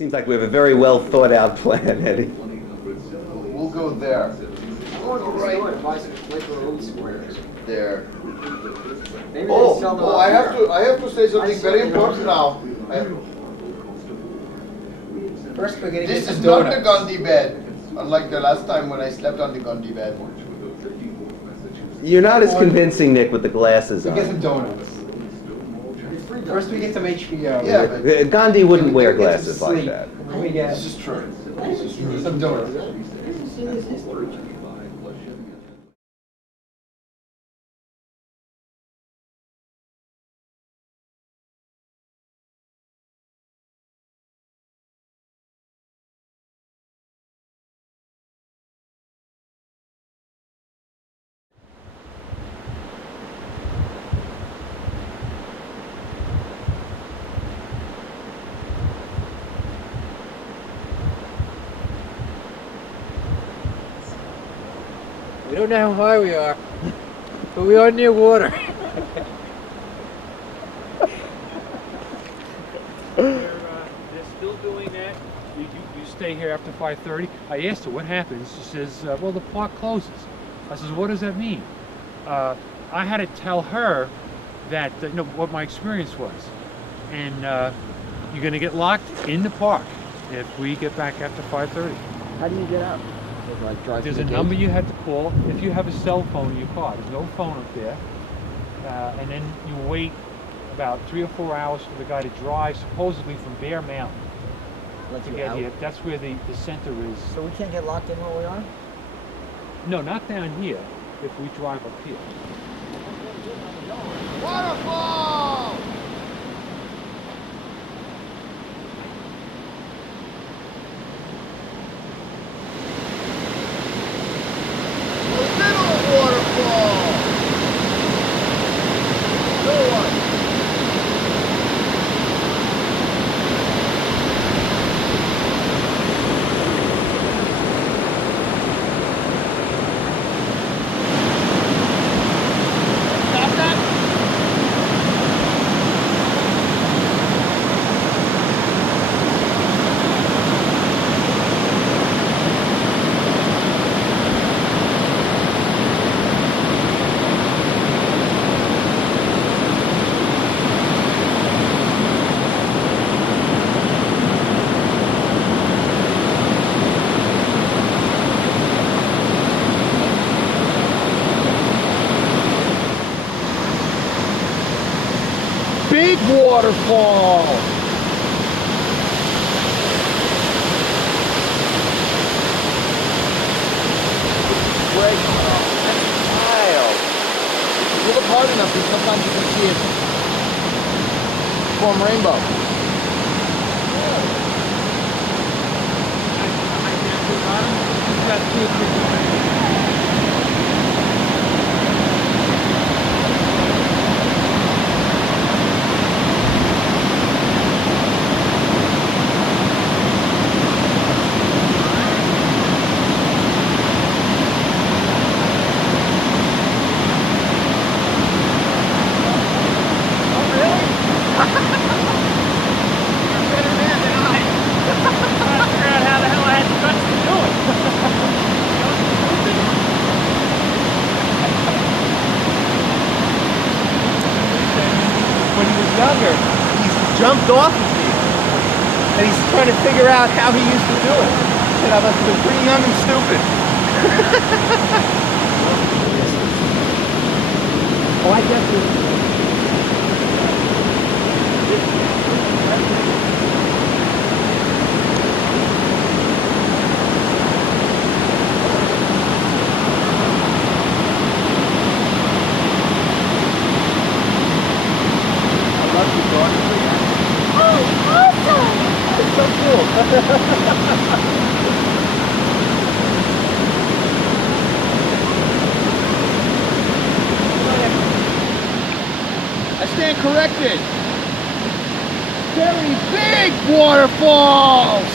Seems like we have a very well thought out plan, Eddie. We'll go there. There. Oh, I have to say something very important now. First we're gonna This get is some not donuts. the Gandhi bed, unlike the last time when I slept on the Gandhi bed. You're not as convincing, Nick, with the glasses We on. get some donuts. First we get some HBO. Yeah, but Gandhi wouldn't wear Get some glasses like sleep. that. We get this is true. This is true. some donuts. We don't know how high we are, but we are near water. They're still doing that. You stay here after 5:30. I asked her what happens. She says, well, the park closes. I says, what does that mean? I had to tell her that, you know, what my experience was. And you're going to get locked in the park if we get back after 5:30. How do you get out? Like drive There's through a the number gate? you have to call if you have a cell phone in your car. There's no phone up there. And then you wait about 3 or 4 hours for the guy to drive, supposedly from Bear Mountain, Let to you get out? here. That's where the center is. So we can't get locked in where we are? No, not down here, if we drive up here. Waterfall! Little waterfall! Little one. Stop that! Big waterfall! Great. That's wild. If you look hard enough, sometimes you can see it form rainbow. When he was younger, he's jumped off of me, and he's trying to figure out how he used to do it. He said, I must have been pretty young and stupid. Oh, I definitely. I stand corrected. Very big waterfalls.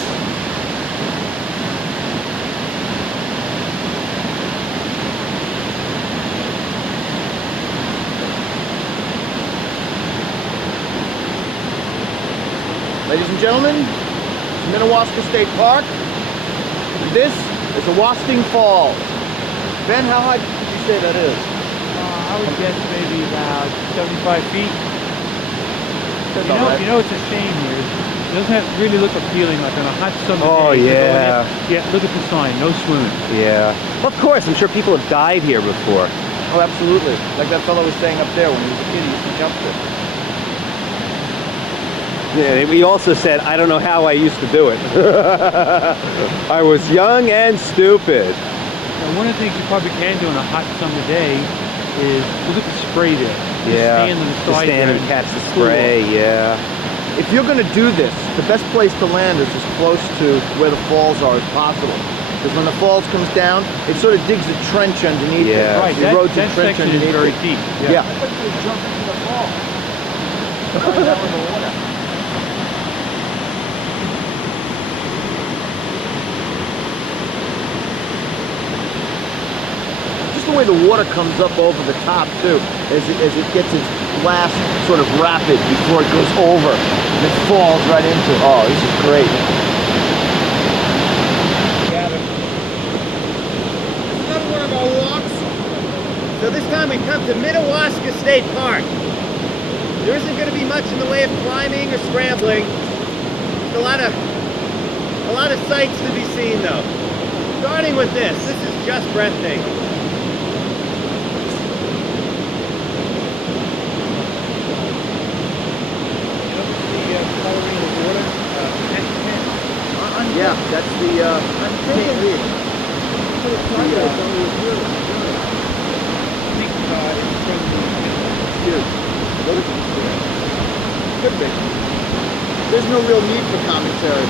Ladies and gentlemen, Minnewaska State Park. This is the Wasting Falls. Ben, how high did you say that is? I would guess maybe about 75 feet. That's all right. You know, it's a shame here. It doesn't really look appealing like on a hot summer Oh, day. yeah. Yeah, look at the sign, no swimming. Yeah. Of course, I'm sure people have died here before. Oh, absolutely. Like that fellow was saying up there when he was a kid, he used to jump there. Yeah, he also said, I don't know how I used to do it. I was young and stupid. Now, one of the things you probably can do on a hot summer day is look at the spray there. Yeah. Stand on the Just side stand there and catch the spray, yeah. If you're going to do this, the best place to land is as close to where the falls are as possible. Because when the falls comes down, it sort of digs a trench underneath it. Yeah. Right, The erodes a that trench section is underneath very it. deep. Yeah. I thought you would jump into the fall. Right down in the water. Just the way the water comes up over the top too, as it gets its last sort of rapid before it goes over. And it falls right into it. Oh, this is great. Another one of our walks. So this time we come to Minnewaska State Park. There isn't going to be much in the way of climbing or scrambling. There's a lot of sights to be seen though. Starting with this is just breathtaking. Yeah, that's the main lead. Could be. There's no real need for commentary.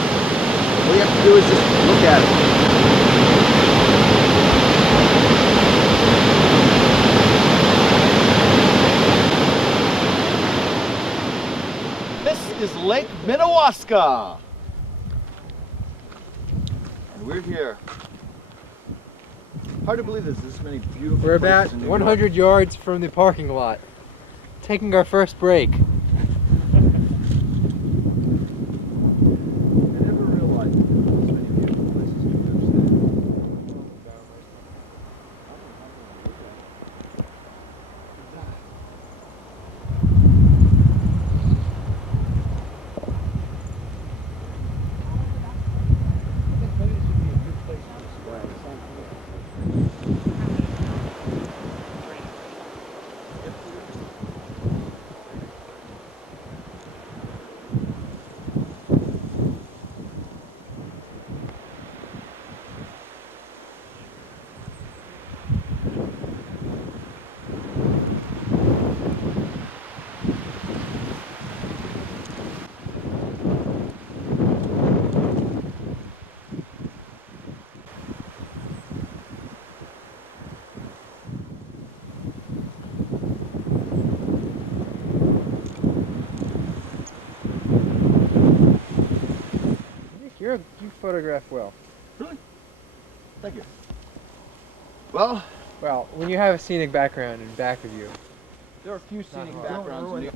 All you have to do is just look at it. This is Lake Minnewaska. And we're here. Hard to believe there's this many beautiful We're places about in New 100 yards from the parking lot, taking our first break. I never realized there were this many beautiful places in New York State. You photograph well. Really? Thank you. Well, When you have a scenic background in back of you. there are a few scenic hard. backgrounds in New York.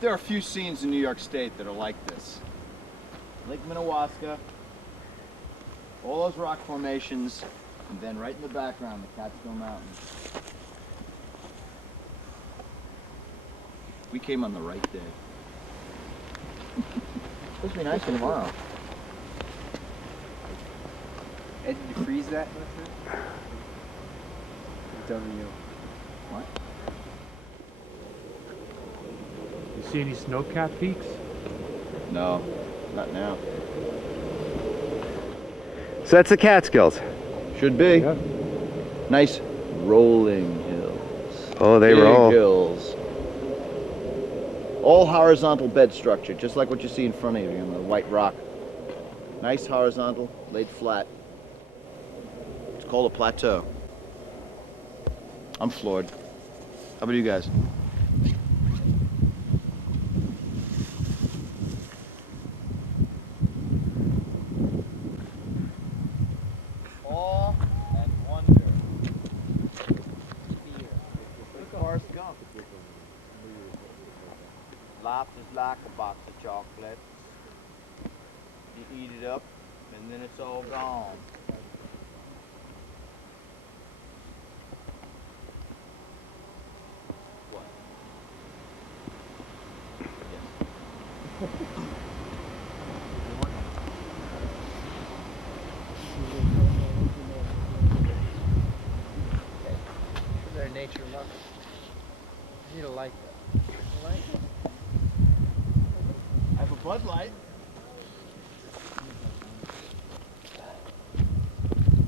There are a few scenes in New York State that are like this. Lake Minnewaska, all those rock formations, and then right in the background, the Catskill Mountains. We came on the right day. Supposed to be nice tomorrow. Ed, did you freeze that? W. What? You see any snow-capped peaks? No, not now. So that's the Catskills. Should be. Yeah. Nice rolling hills. Oh, they Big roll. hills. All horizontal bed structure, just like what you see in front of you on the white rock. Nice horizontal, laid flat. It's called a plateau. I'm floored. How about you guys? Awe and wonder. Fear. Forrest Gump. Laugh is like a box of chocolate. You eat it up, and then it's all gone. What? Their nature love it. You need to like that. I have a Bud Light.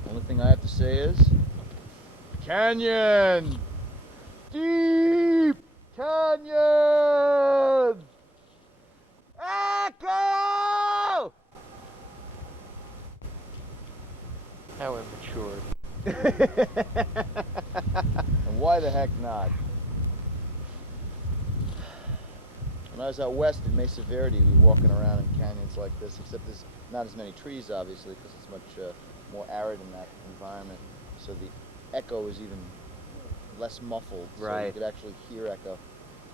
Only thing I have to say is Canyon! Deep Canyon! Echo! How immature. And why the heck not? When I was out west in Mesa Verde, we were walking around in canyons like this, except there's not as many trees, obviously, because it's much more arid in that environment. So the echo is even less muffled, so you could actually hear echo.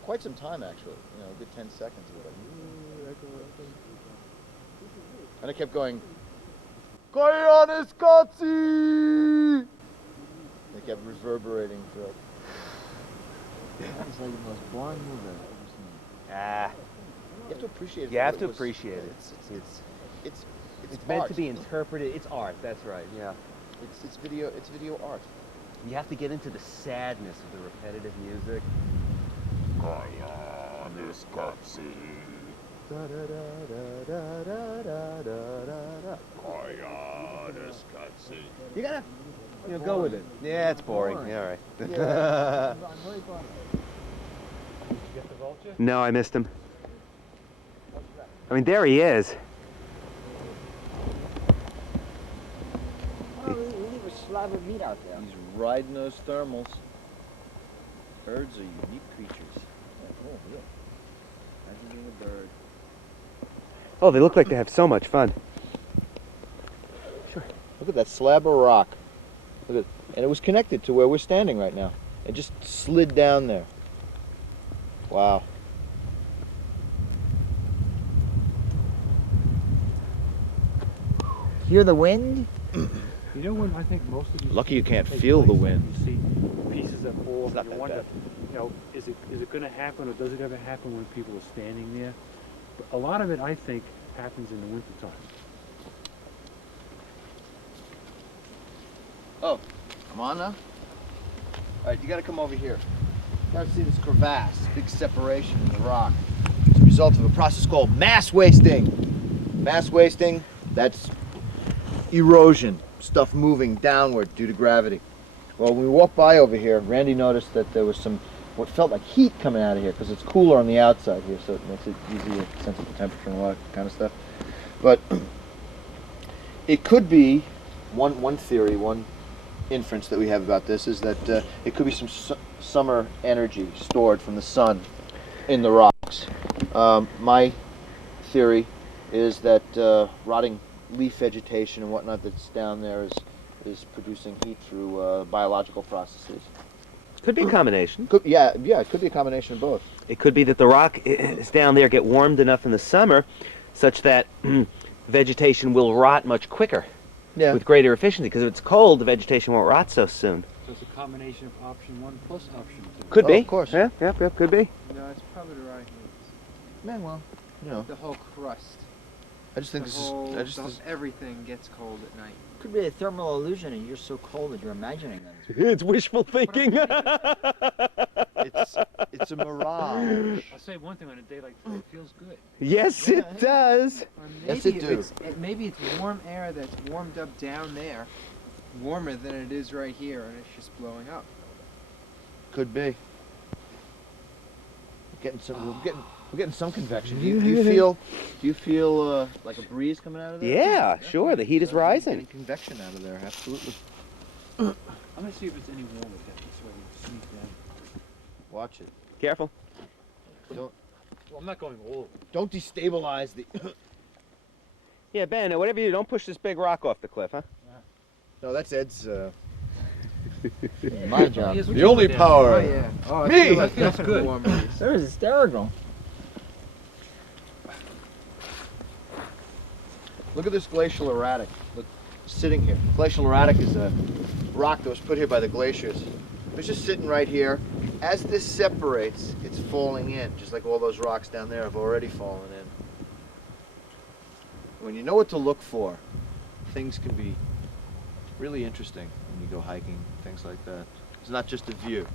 Quite some time, actually. You know, a good 10 seconds of it. Echo, echo. And I kept going, Koyanis Kotsi! They kept reverberating through it. It's like the most boring movie I've ever seen. Ah, You have to appreciate it. you have to appreciate it. It's It's meant art. to be interpreted. It's art. That's right. Yeah. It's video art. You have to get into the sadness of the repetitive music. You gotta, go with it. Yeah, it's boring. Yeah, all right. Did you get the vulture? No, I missed him. I mean, there he is. Oh, we leave a slab of meat out there. He's riding those thermals. Birds are unique creatures. Oh, look. Imagine being a bird. Oh, they look like they have so much fun. Sure. Look at that slab of rock. Look at, and it was connected to where we're standing right now. It just slid down there. Wow. Hear the wind? You know when I think most of these Lucky you things can't take feel the place, wind. You see pieces that fall It's off, not you that wonder, bad. is it going to happen, or does it ever happen when people are standing there? But a lot of it, I think, happens in the wintertime. Oh, come on now. All right, you got to come over here. You got to see this crevasse, big separation in the rock. It's a result of a process called mass wasting. Mass wasting, that's erosion, stuff moving downward due to gravity. Well, when we walked by over here, Randy noticed that there was what felt like heat coming out of here because it's cooler on the outside here, so it makes it easier to sense the temperature and all that kind of stuff. But it could be, one theory, one inference that we have about this is that it could be some summer energy stored from the sun in the rocks. My theory is that rotting leaf vegetation and whatnot that's down there is producing heat through biological processes. Could be a combination. Yeah, it could be a combination of both. It could be that the rock is down there get warmed enough in the summer such that vegetation will rot much quicker with greater efficiency, because if it's cold, the vegetation won't rot so soon. So it's a combination of option 1 plus option 2. Could be. Of course. Yeah, could be. No, it's probably the right news. Man, well, you know, The whole crust. I just think this is. Everything gets cold at night. Could be a thermal illusion and you're so cold that you're imagining that. It's wishful thinking. It's a mirage. I'll say one thing, on a day like today, it feels good. Yes, it does. Or Yes, maybe it do. maybe it's warm air that's warmed up down there, warmer than it is right here, and it's just blowing up. Could be. We're getting some convection. Do you feel like a breeze coming out of there? Yeah, sure. The heat is rising. Getting convection out of there, absolutely. I'm going to see if it's any warmer than this, so I can sneak down. Watch it. Careful. Well, I'm not going all over. Don't destabilize the. Yeah, Ben, whatever you do, don't push this big rock off the cliff, huh? No, that's Ed's. My job. The only power. Oh yeah. Oh, Me! It feels good. Warm breeze. That was hysterical. Look at this glacial erratic. Look, sitting here. Glacial erratic is a rock that was put here by the glaciers. It's just sitting right here. As this separates, it's falling in, just like all those rocks down there have already fallen in. When you know what to look for, things can be really interesting when you go hiking, things like that. It's not just a view.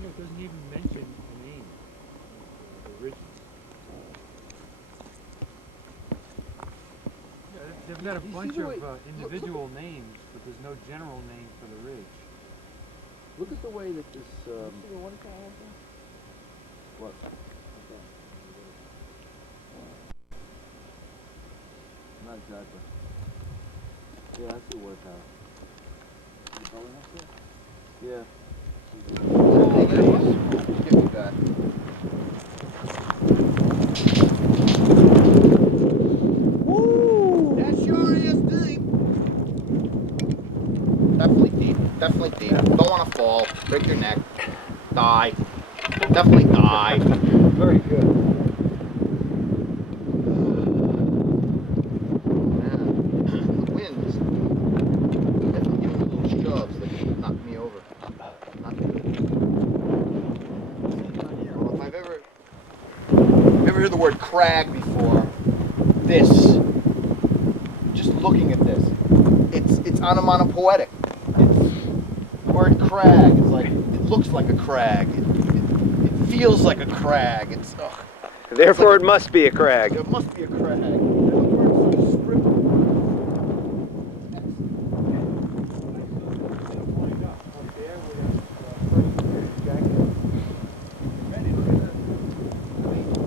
It doesn't even mention the name of the ridges. Yeah, they've got a bunch of individual names, but there's no general name for the ridge. Look at the way that this. What? Not exactly. Yeah, that's the water tower. Yeah. Oh, there it is. Give me that. Woo! That sure is deep. Definitely deep. Definitely deep. Don't want to fall. Break your neck. Die. Definitely die. Very good. Man, the wind is definitely giving me little shoves that could knock me over. Not good. Well, if I've ever heard the word crag before, this, just looking at this, it's onomatopoetic. It's the word crag. It's like, it looks like a crag. It feels like a crag. It's, ugh. Therefore, it must be a crag. It must be a crag. The word's so descriptive.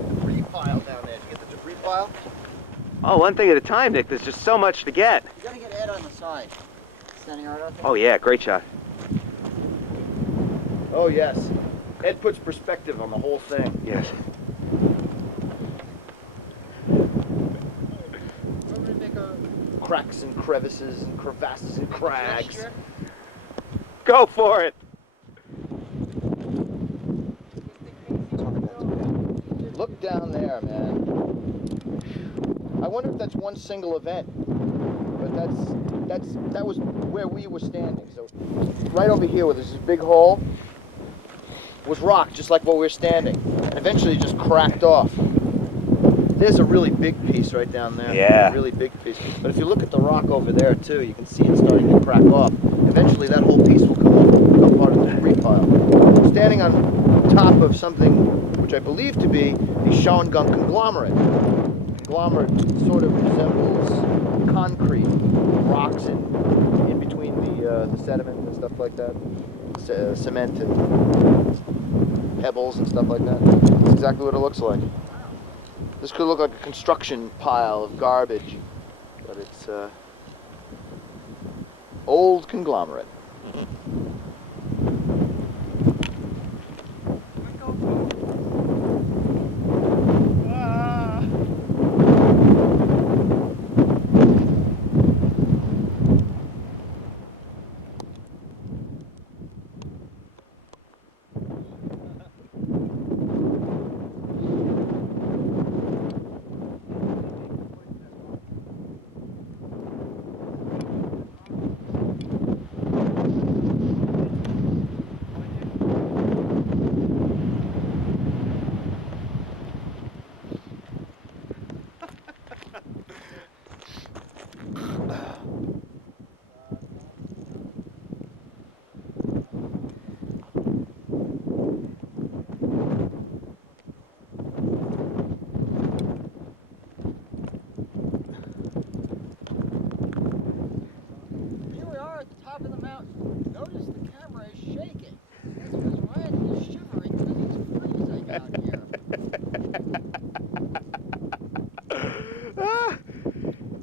Debris pile down there. Did you get the debris pile? Oh, one thing at a time, Nick. There's just so much to get. You gotta get Ed on the side. Standing right out there. Oh, yeah. Great shot. Oh, yes. Ed puts perspective on the whole thing. Yes. Cracks and crevices and crevasses and crags. Go for it. Look down there, man. I wonder if that's one single event. But that was where we were standing. So right over here where there's this big hole was rock, just like where we're standing. And eventually it just cracked off. There's a really big piece right down there. Yeah. A really big piece. But if you look at the rock over there too, you can see it starting to crack off. Eventually that whole piece will become part of the debris pile. We're standing on top of something which I believe to be a Shawangunk conglomerate. Conglomerate sort of resembles concrete, rocks in between the sediment and stuff like that. Cement and pebbles and stuff like that. That's exactly what it looks like. This could look like a construction pile of garbage, but it's old conglomerate.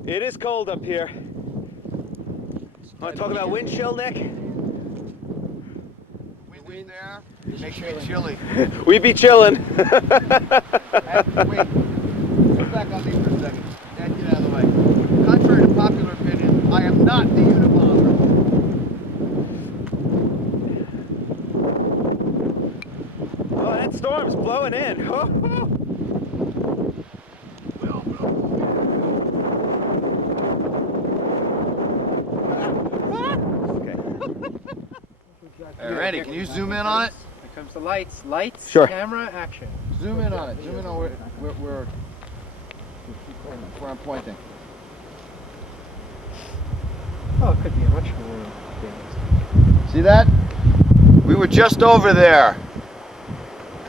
It is cold up here. Want to talk about wind chill, Nick? Wind there makes me chilly. We be chilling. Wait, put back on me for a second. Dad, get out of the way. Contrary to popular I am not the Unabomber. Oh, that storm's blowing in. Alrighty, can you zoom in on it? Here comes the lights. Lights, Sure. camera, action. Zoom in on it. Zoom in on where I'm pointing. Oh, it could be a much more famous. See that? We were just over there.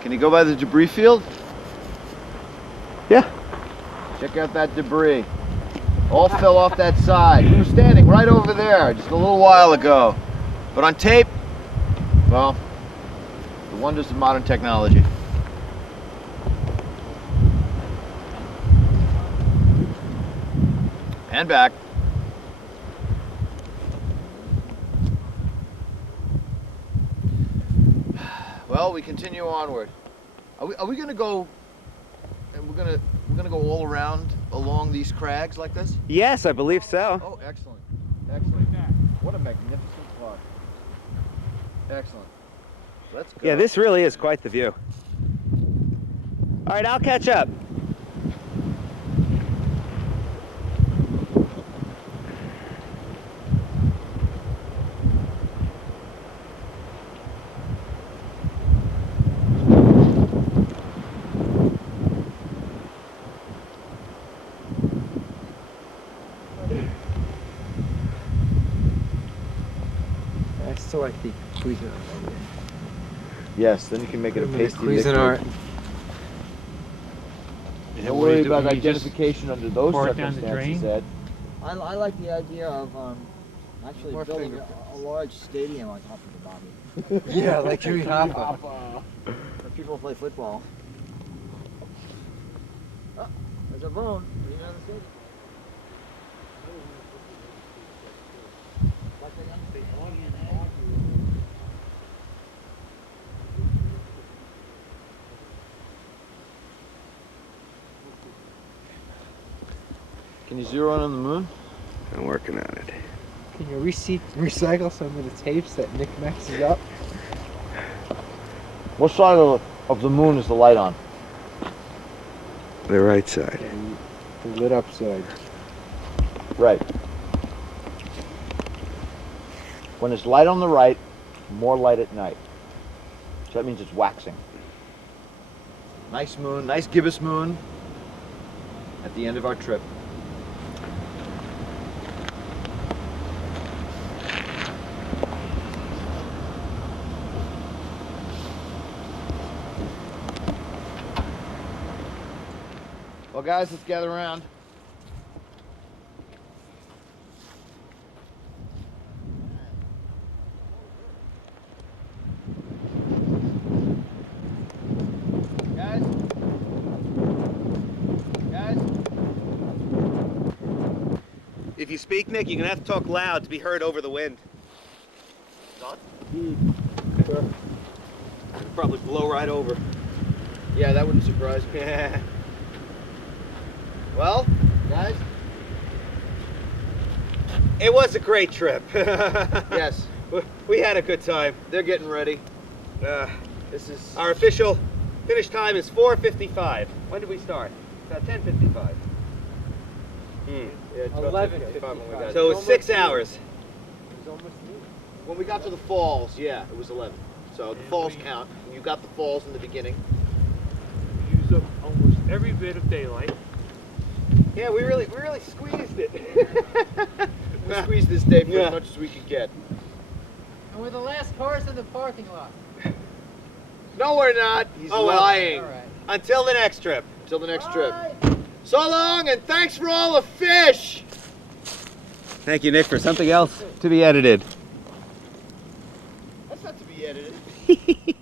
Can you go by the debris field? Yeah. Check out that debris. All fell off that side. We were standing right over there just a little while ago. But on tape, well, the wonders of modern technology. And back. Well, we continue onward. Are we gonna go? And we're gonna go all around along these crags like this? Yes, I believe so. Oh, excellent, excellent. What a magnificent park. Excellent. Let's go. Yeah, this really is quite the view. All right, I'll catch up. I still like the Cuisinart idea. Yes, then you can make it a pasty Cuisinart. liquid. Don't worry about identification under those pour it down the circumstances, drain? Ed. I like the idea of actually More building fingerprints. a large stadium on top of the Bobby. Yeah, like Jimmy Hoffa. Where people play football. Oh, there's a bone. You know the stadium. Like the young Can you zero in on the moon? I'm working on it. Can you recycle some of the tapes that Nick messes up? What side of the moon is the light on? The right side. The lit up side. Right. When there's light on the right, more light at night. So that means it's waxing. Nice moon, nice gibbous moon at the end of our trip. Well, guys, let's gather around. Guys? If you speak, Nick, you're gonna have to talk loud to be heard over the wind. It'll probably blow right over. Yeah, that wouldn't surprise me. Yeah. Well, guys? It was a great trip. Yes, We had a good time. they're getting ready. This is our official finish time is 4:55. When did we start? About 10:55. Yeah, it's about 11:55 when we got So it was 6 hours. When we got to the falls, yeah, it was 11. So the falls count. You got the falls in the beginning. Use up almost every bit of daylight. Yeah, we really squeezed it. We squeezed this day for Yeah. as much as we could get. And we're the last cars in the parking lot. No, we're not. He's Oh, well. lying. Alright. Until the next trip. Until the next trip. So long, and thanks for all the fish. Thank you, Nick, for something else to be edited. That's not to be edited.